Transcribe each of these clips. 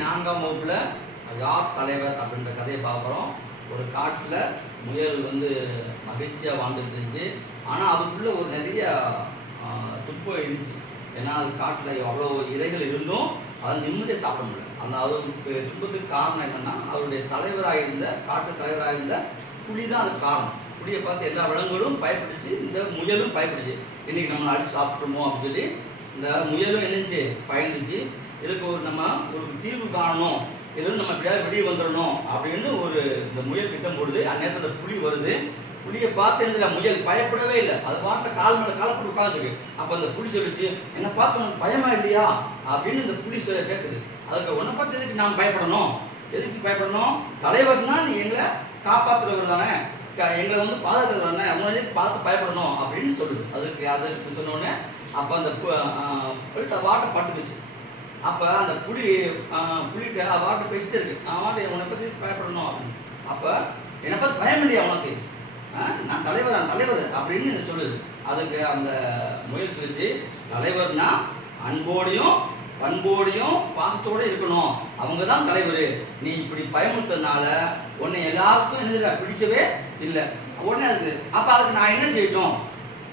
4ஆம் வகுப்புல யார் தலைவர் அப்படின்ற கதையை பார்க்குறோம். ஒரு காட்டில் முயல் மகிழ்ச்சியாக வாழ்ந்துட்டு இருந்துச்சு. ஆனால் அதுக்குள்ளே ஒரு நிறைய துன்பம் இருந்துச்சு. ஏன்னா அது காட்டில் அவ்வளோ இலைகள் இருந்தும் அதை நிம்மதியாக சாப்பிட முடியல. அதுக்கு துன்பத்துக்கு காரணம் என்னென்னா அவருடைய தலைவராக இருந்த காட்டு தலைவராக இருந்த புலி தான் அதுக்கு காரணம். புலியை பார்த்து எல்லா விலங்குகளும் பயப்படுச்சு, இந்த முயலும் பயப்படுச்சு. இன்றைக்கி நம்ம அடிச்சு சாப்பிட்ருமோ அப்படின்னு சொல்லி இந்த முயலும் என்னச்சு பயந்துச்சு. இதுக்கு நம்ம ஒரு தீர்வு காணணும், இதுலேருந்து நம்ம எப்படியாவது வெளியே வந்துடணும் அப்படின்னு இந்த முயல் திட்டம் போடுது. அந்நேரத்தில் அந்த புலி வருது. புலியை பார்த்து என்ன முயல் பயப்படவே இல்லை, அது பாட்டில் கால் மேலே காலை போட்டு உட்காந்துருக்கு. அப்போ அந்த புலி சொல்லிச்சு, என்னை பார்த்து உனக்கு பயமா இல்லையா அப்படின்னு இந்த புலி கேட்குது. அதுக்கு உன்னை பார்த்து எதுக்கு நான் பயப்படணும், எதுக்கு பயப்படணும், தலைவர்னா நீ எங்களை காப்பாற்றுறவர் தானே, எங்களை பாதுகாக்கிறவர் தானே, உங்களை எதுக்கு பார்த்து பயப்படணும் அப்படின்னு சொல்லுது. அதுக்கு சொன்னோடனே அப்போ அந்த வாட்டை பட்டுக்குச்சு. அப்போ அந்த புலிகிட்ட வாட்டை பேசிட்டே இருக்கு, வாட்டை உன்னை பற்றி பயப்படணும் அப்படின்னு. அப்போ என்னை பார்த்து பயம் இல்லையா உனக்கு, நான் தலைவர் அப்படின்னு சொல்லுது. அதுக்கு அந்த முயல் சொல்லிச்சு, தலைவர்னா அன்போடையும் பண்போடையும் பாசத்தோடு இருக்கணும், அவங்க தான் தலைவர். நீ இப்படி பயமுறுத்ததுனால உன்னை எல்லாருக்கும் என்ன பிடிக்கவே இல்லை. உடனே அதுக்கு நான் என்ன செய்யட்டும்,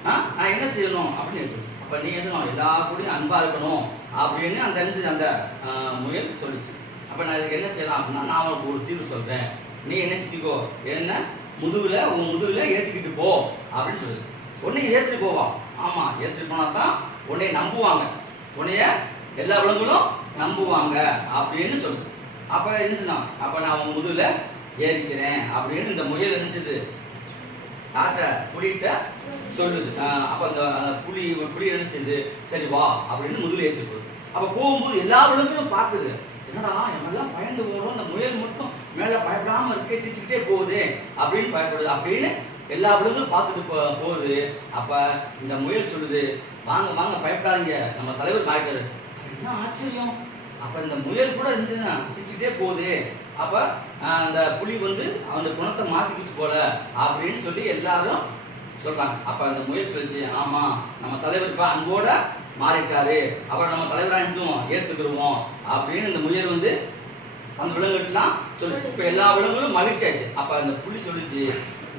நான் என்ன செய்யணும் அப்படின்னு இருக்கு. அப்போ நீ என்ன எல்லா கூடயும் அன்பாக இருக்கணும் அப்படின்னு அந்த முயல் சொல்லிச்சு. அப்போ நான் இதுக்கு என்ன செய்யலாம் அப்படின்னா, நான் அவனுக்கு ஒரு தீர்வு சொல்கிறேன், நீ என்ன செஞ்சுக்கோ, என்ன உன் முதுகில் ஏற்றிக்கிட்டு போ அப்படின்னு சொல்லுது. உடனே ஏற்றிட்டு போவா. ஆமாம், ஏற்றிட்டு போனால் தான் உன்னைய நம்புவாங்க, உன்னைய எல்லா விலங்குகளும் நம்புவாங்க அப்படின்னு சொல்லுது. அப்போ என்ன சொன்னான், அப்போ நான் உன் முதுகில் ஏறிக்கிறேன் அப்படின்னு இந்த முயல் என்ன செய்யுது, புலிகிட்ட சொல்லுது. அப்போ அந்த புலி என்ன செய்யுது, சரி வா அப்படின்னு முதுகில் ஏற்றி போகுது. அப்போ போகும்போது எல்லா விலங்குகளும் பார்க்குது, என்னடா எல்லாம் பயந்து போகிறோம், இந்த முயல் மட்டும் மேலே பயப்படாமல் இருக்கே, சிரிச்சுக்கிட்டே போகுது அப்படின்னு பயப்படுது அப்படின்னு எல்லா விலங்குகளும் பார்த்துட்டு போகுது. அப்போ இந்த முயல் சொல்லுது, வாங்க வாங்க பயப்படாதீங்க, நம்ம தலைவர் ஆகிட்டாரு. என்ன ஆச்சரியம், அப்போ இந்த முயல் கூட இருந்துச்சுன்னா சிரிச்சுக்கிட்டே போகுது. அப்போ அந்த புலி அவனுடைய குணத்தை மாற்றிக்கிச்சு போல அப்படின்னு சொல்லி எல்லாரும் சொல்கிறாங்க. அப்போ அந்த முயல் சொல்லிச்சு, ஆமாம் நம்ம தலைவர் இப்போ அன்போட மாறிட்டாரு, அவரை நம்ம தலைவராக ஏற்றுக்கிடுவோம் அப்படின்னு இந்த முயல் அந்த விலங்குலாம் சொல்லிச்சு. இப்போ எல்லா விலங்குகளும் மகிழ்ச்சி ஆயிடுச்சு. அப்போ அந்த புலி சொல்லிச்சு,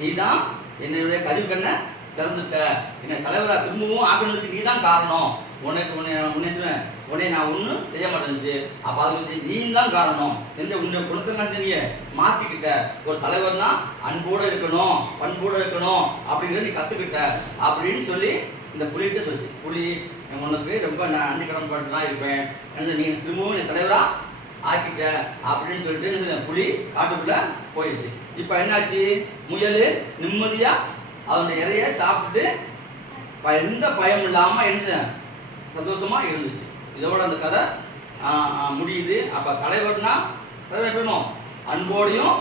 நீ தான் என்னுடைய கருவி கண்ணை திறந்துட்ட, என்னை தலைவராக திரும்பவும் ஆக்கணுக்கு நீ தான் காரணம், உன்னை நான் ஒன்றும் செய்ய மாட்டேங்குது. அப்போ அது நீ தான் காரணம், உன்னுடைய குணத்தை நீ மாற்றிக்கிட்ட, ஒரு தலைவர்னா அன்போடு இருக்கணும் பண்போடு இருக்கணும் அப்படிங்கிறத நீ கற்றுக்கிட்ட அப்படின்னு சொல்லி இந்த புலிகிட்ட சொல்லிச்சு. புலி உனக்கு ரொம்ப நன்றி கடன் பண்ணிட்டு தான் இருப்பேன், நீ திரும்பவும் நீ தலைவராக ஆக்கிட்ட அப்படின்னு சொல்லிட்டு புலி காட்டுக்குள்ளே போயிடுச்சு. இப்போ என்னாச்சு, முயல் நிம்மதியாக அவனுடைய இறைய சாப்பிட்டுட்டு எந்த பயம் இல்லாமல் என்ன சந்தோஷமாக இருந்துச்சு. இதோட அந்த கதை முடியுது. அப்போ தலைவர் எப்படினும் அன்போடையும்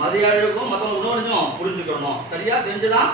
மரியாதைக்கும் மற்றவங்க உணவு புரிஞ்சுக்கணும், சரியா தெரிஞ்சுதான்